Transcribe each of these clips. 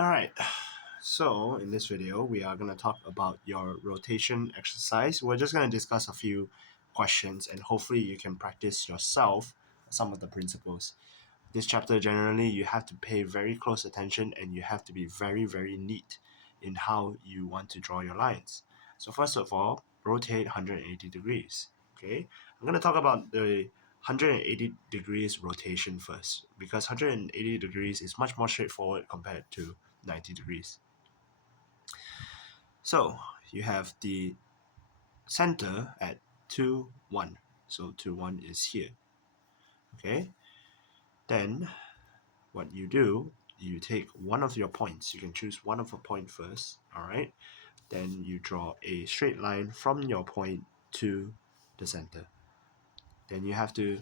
Alright, so in this video we are going to talk about your rotation exercise. We're just going to discuss a few questions and hopefully you can practice yourself some of the principles. This chapter generally you have to pay very close attention and you have to be very neat in how you want to draw your lines. So first of all, rotate 180 degrees. Okay, I'm going to talk about the 180 degrees rotation first because 180 degrees is much more straightforward compared to 90 degrees. So you have the center at 2, 1. So 2, 1 is here. Okay, then what you do, you take one of your points. You can choose one of a point first. Alright, then you draw a straight line from your point to the center. Then you have to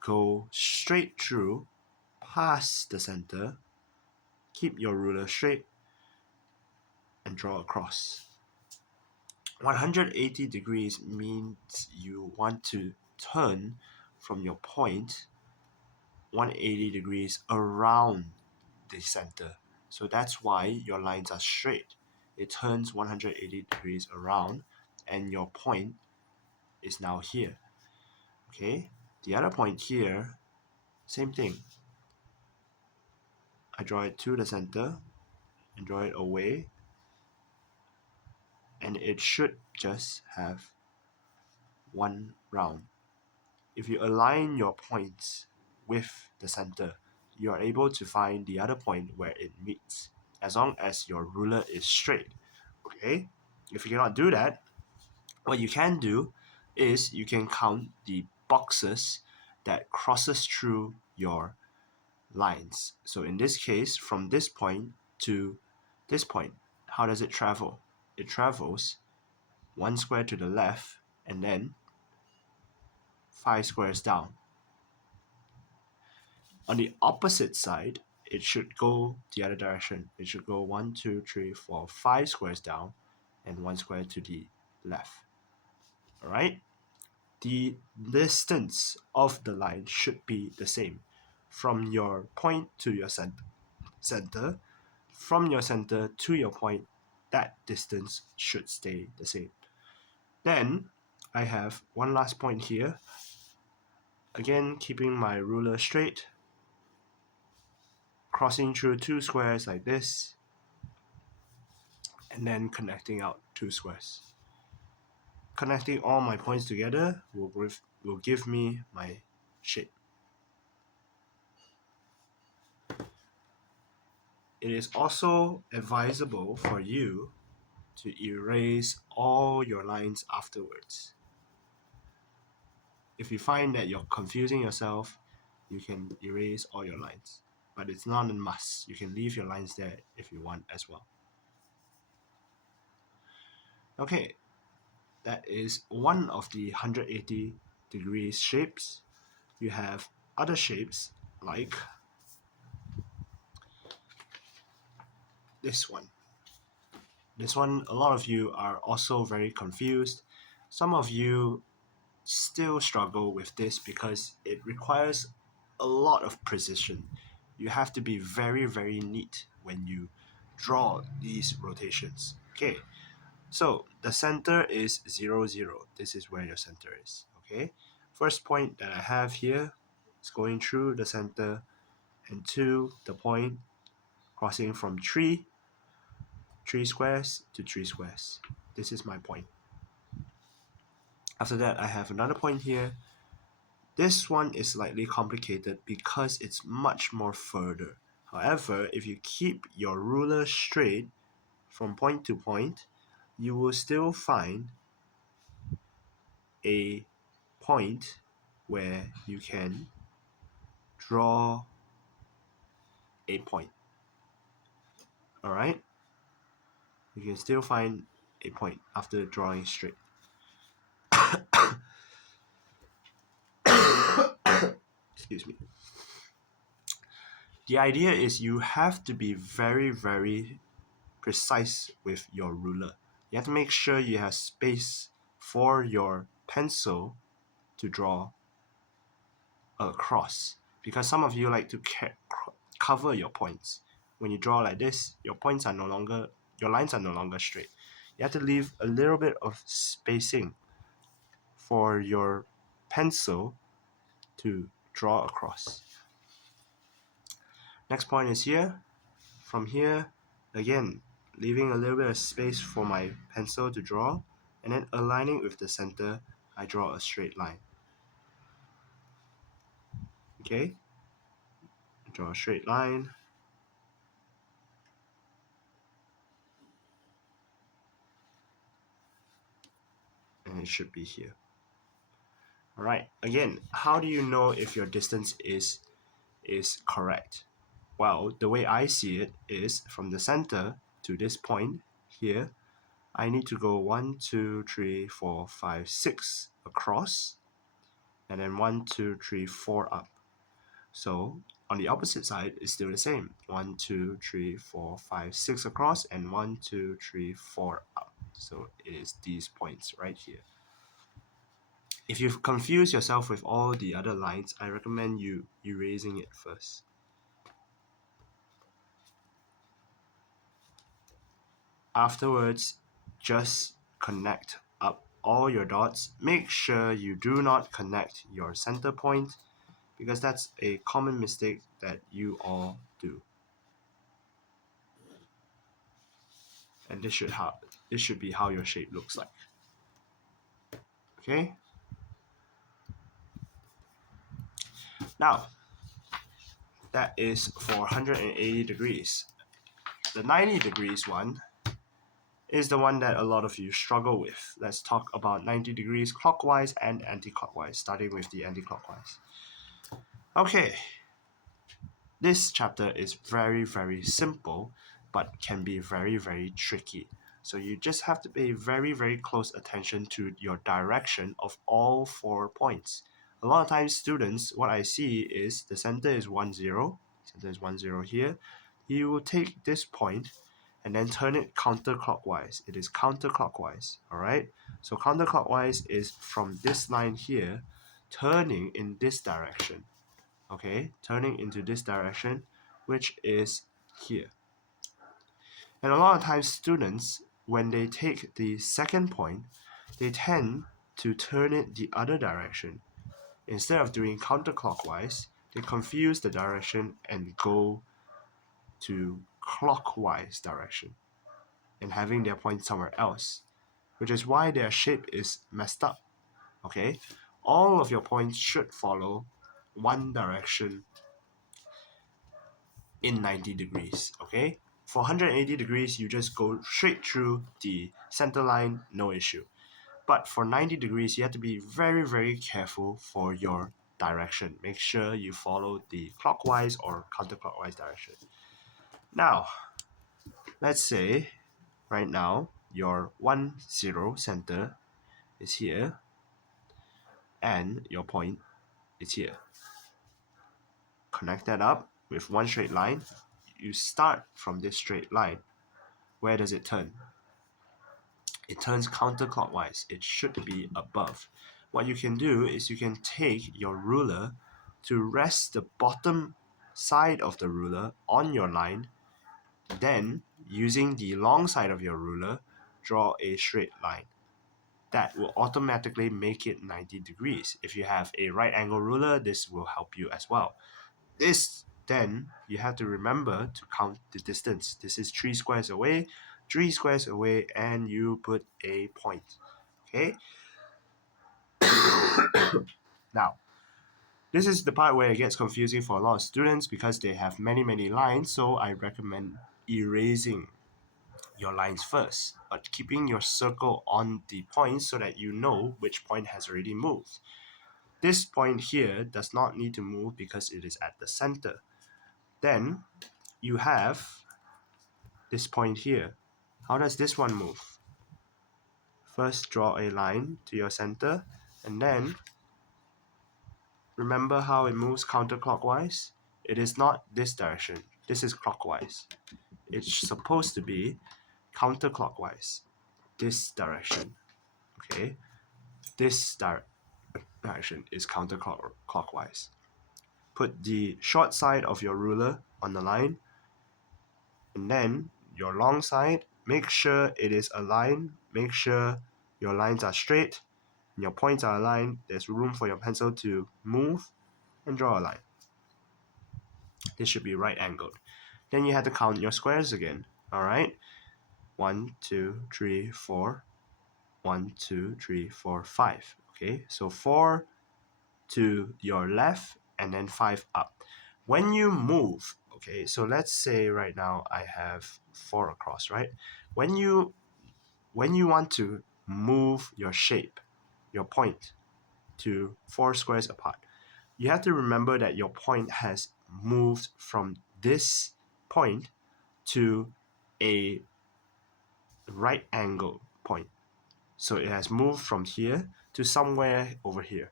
go straight through past the center, keep your ruler straight, and draw across. 180 degrees means you want to turn from your point 180 degrees around the center. So that's why your lines are straight. It turns 180 degrees around and your point is now here. Okay, the other point here, same thing. I draw it to the center and draw it away, and it should just have one round. If you align your points with the center, you are able to find the other point where it meets, as long as your ruler is straight. Okay, if you cannot do that, what you can do is you can count the boxes that crosses through your lines. So in this case, from this point to this point, how does it travel? It travels one square to the left and then 5 squares down. On the opposite side, it should go the other direction. It should go 1, 2, 3, 4, 5 squares down and 1 square to the left. Alright? The distance of the line should be the same from your point to your center. From your center to your point, that distance should stay the same. Then I have one last point here. Again, keeping my ruler straight, crossing through 2 squares like this, and then connecting out 2 squares. Connecting all my points together will give me my shape. It is also advisable for you to erase all your lines afterwards. If you find that you're confusing yourself, you can erase all your lines. But it's not a must. You can leave your lines there if you want as well. Okay, that is one of the 180 degrees shapes. You have other shapes like this one. This one, a lot of you are also very confused. Some of you still struggle with this because it requires a lot of precision. You have to be very neat when you draw these rotations. Okay, so the center is 0, 0. This is where your center is. Okay, first point that I have here is going through the center and to the point, crossing from 3 squares to 3 squares. This is my point. After that, I have another point here. This one is slightly complicated because it's much more further. However, if you keep your ruler straight from point to point, you will still find a point where you can draw a point. Alright? You can still find a point after drawing straight. Excuse me. The idea is you have to be very precise with your ruler. You have to make sure you have space for your pencil to draw a cross, because some of you like to cover your points, when you draw like this, your lines are no longer straight. You have to leave a little bit of spacing for your pencil to draw across. Next point is here. From here, again, leaving a little bit of space for my pencil to draw, and then aligning with the center, I draw a straight line. Okay, draw a straight line. And it should be here. Alright, again, how do you know if your distance is correct? Well, the way I see it is from the center to this point here, I need to go 1, 2, 3, 4, 5, 6 across, and then 1, 2, 3, 4 up. So on the opposite side, it's still the same. 1, 2, 3, 4, 5, 6 across, and 1, 2, 3, 4 up. So it is these points right here. If you confuse yourself with all the other lines, I recommend you erasing it first. Afterwards, just connect up all your dots. Make sure you do not connect your center point, because that's a common mistake that you all do. And this should be how your shape looks like. Okay? Now, that is for 180 degrees. The 90 degrees one is the one that a lot of you struggle with. Let's talk about 90 degrees clockwise and anti-clockwise, starting with the anti-clockwise. Okay, this chapter is very, very simple, but can be very, very tricky. So you just have to pay very, very close attention to your direction of all 4 points. A lot of times students, what I see is the center is 1, 0. Center is 1, 0 here. You will take this point and then turn it counterclockwise. It is counterclockwise, alright? So counterclockwise is from this line here, turning in this direction. Okay, turning into this direction, which is here. And a lot of times students, when they take the second point, they tend to turn it the other direction. Instead of doing counterclockwise, they confuse the direction and go to clockwise direction and having their point somewhere else, which is why their shape is messed up. Okay, all of your points should follow one direction in 90 degrees. Okay, for 180 degrees, you just go straight through the center line, no issue. But for 90 degrees, you have to be very, very careful for your direction. Make sure you follow the clockwise or counterclockwise direction. Now, let's say right now your 1, 0 center is here and your point is here. Connect that up with one straight line. You start from this straight line. Where does it turn? It turns counterclockwise. It should be above. What you can do is you can take your ruler to rest the bottom side of the ruler on your line, then using the long side of your ruler, draw a straight line. That will automatically make it 90 degrees. If you have a right angle ruler, this will help you as well. This, then, you have to remember to count the distance. This is 3 squares away, 3 squares away, and you put a point. Okay? Now, this is the part where it gets confusing for a lot of students because they have many, many lines, so I recommend erasing your lines first, but keeping your circle on the point so that you know which point has already moved. This point here does not need to move because it is at the center. Then you have this point here. How does this one move? First, draw a line to your center, and then remember how it moves counterclockwise? It is not this direction. This is clockwise. It's supposed to be counterclockwise. This direction. Okay? This direction is counterclockwise. Put the short side of your ruler on the line, And then your long side, make sure it is aligned, make sure your lines are straight, and your points are aligned. There's room for your pencil to move and draw a line. This should be right angled. Then you have to count your squares again. Alright? 1, 2, 3, 4. 1, 2, 3, 4, 5. Okay, so 4 to your left and then 5 up. When you move, okay, so let's say right now I have 4 across, right? When you want to move your shape, your point to 4 squares apart, you have to remember that your point has moved from this point to a right angle point. So it has moved from here to somewhere over here.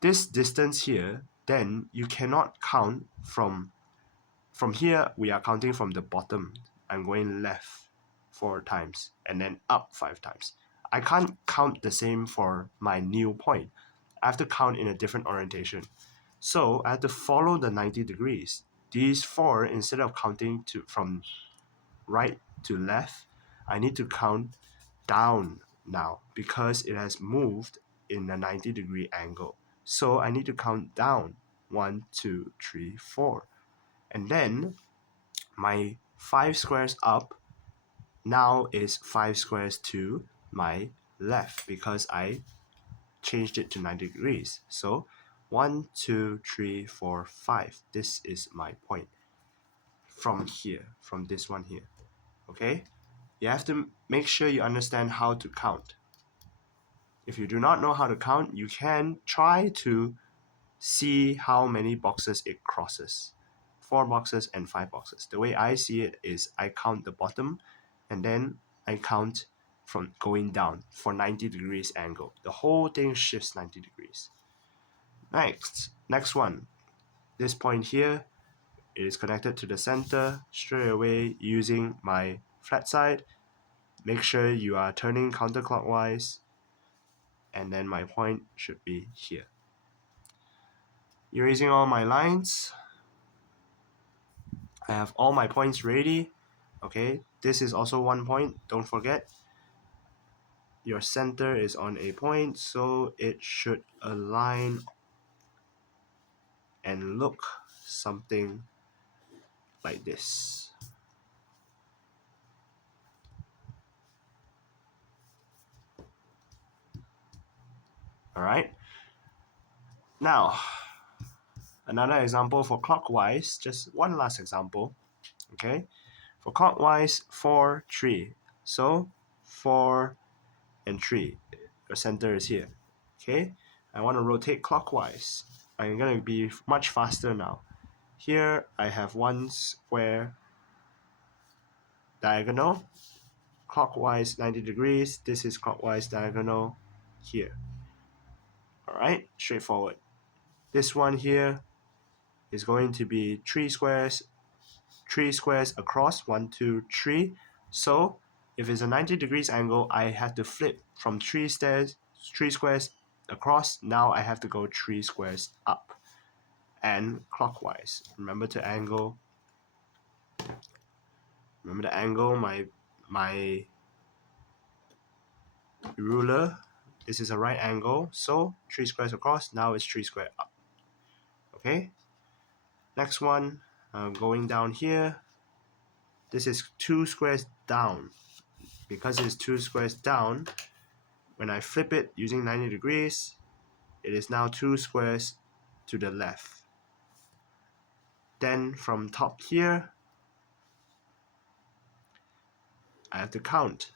This distance here, then you cannot count from here. We are counting from the bottom. I'm going left 4 times and then up 5 times. I can't count the same for my new point. I have to count in a different orientation. So I have to follow the 90 degrees. These 4, instead of counting from right to left, I need to count down now because it has moved in a 90-degree angle. So I need to count down 1, 2, 3, 4. And then my 5 squares up now is 5 squares to my left because I changed it to 90 degrees. So 1, 2, 3, 4, 5. This is my point from here, from this one here. Okay? You have to make sure you understand how to count. If you do not know how to count, you can try to see how many boxes it crosses. 4 boxes and 5 boxes. The way I see it is I count the bottom and then I count from going down for 90 degrees angle. The whole thing shifts 90 degrees. Next one. This point here is connected to the center straight away using my flat side. Make sure you are turning counterclockwise, and then my point should be here. Erasing all my lines. I have all my points ready. Okay, this is also one point. Don't forget, your center is on a point, so it should align and look something like this. Alright, now another example for clockwise, just one last example. Okay, for clockwise, 4, 3. So 4 and 3. Your center is here. Okay, I want to rotate clockwise. I'm going to be much faster now. Here I have one square diagonal, clockwise 90 degrees. This is clockwise diagonal here. Alright, straightforward. This one here is going to be 3 squares across, 1, 2, 3. So if it's a 90 degrees angle, I have to flip from 3 squares across. Now I have to go 3 squares up and clockwise. Remember to angle my ruler. This is a right angle, so 3 squares across. Now it's 3 square up. Okay, next one, going down here. This is 2 squares down. Because it's 2 squares down, when I flip it using 90 degrees, it is now 2 squares to the left. Then from top here, I have to count.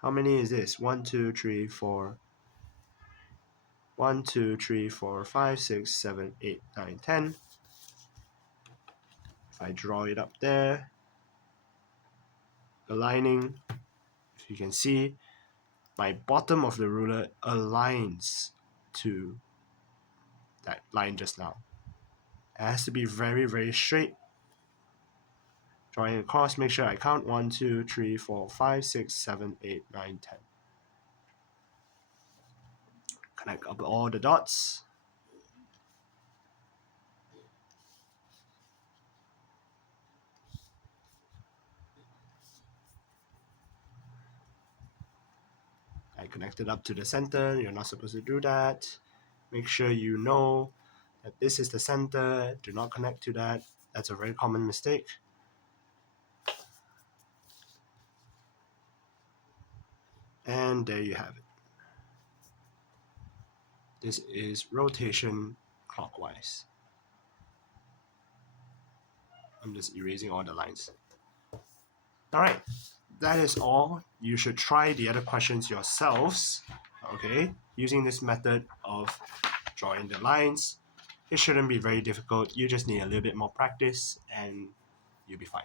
How many is this? 1, 2, 3, 4. 1, 2, 3, 4, 5, 6, 7, 8, 9, 10. If I draw it up there, aligning, if you can see, my bottom of the ruler aligns to that line just now. It has to be very, very straight. Drawing across, make sure I count 1, 2, 3, 4, 5, 6, 7, 8, 9, 10. Connect up all the dots. connect it up to the center. You're not supposed to do that. Make sure you know that this is the center. Do not connect to that. That's a very common mistake. And there you have it. This is rotation clockwise. I'm just erasing all the lines. All right, that is all. You should try the other questions yourselves, okay, using this method of drawing the lines. It shouldn't be very difficult. You just need a little bit more practice and you'll be fine.